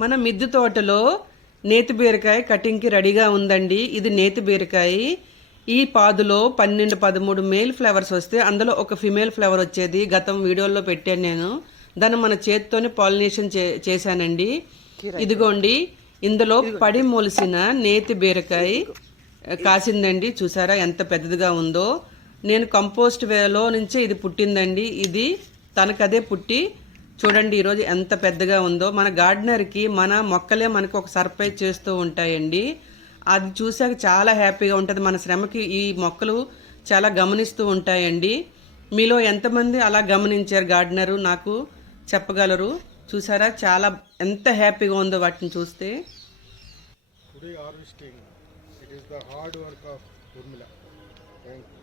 మన మిద్దె తోటలో నేతి బీరకాయ కటింగ్కి రెడీగా ఉందండి. ఇది నేతి బీరకాయ. ఈ పాదులో 12, 13 మేల్ ఫ్లవర్స్ వస్తే అందులో ఒక ఫిమేల్ ఫ్లవర్ వచ్చేది. గతం వీడియోలో పెట్టాను నేను. దాన్ని మన చేతితోనే పాలినేషన్ చేశానండి. ఇదిగోండి, ఇందులో పడి మొలిసిన నేతి బీరకాయ కాసిందండి. చూసారా ఎంత పెద్దదిగా ఉందో. నేను కంపోస్ట్ వేలో నుంచే ఇది పుట్టిందండి. ఇది తనకదే పుట్టి చూడండి ఈరోజు ఎంత పెద్దగా ఉందో. మన గార్డెనర్కి మన మొక్కలే మనకు ఒక సర్ప్రైజ్ చేస్తూ ఉంటాయండి. అది చూసాక చాలా హ్యాపీగా ఉంటుంది. మన శ్రమకి ఈ మొక్కలు చాలా గమనిస్తూ ఉంటాయండి. మీలో ఎంతమంది అలా గమనించారు గార్డెనరు నాకు చెప్పగలరు? చూసారా చాలా ఎంత హ్యాపీగా ఉందో వాటిని చూస్తే. Today harvesting, it is the hard work of Urmila. Thank you.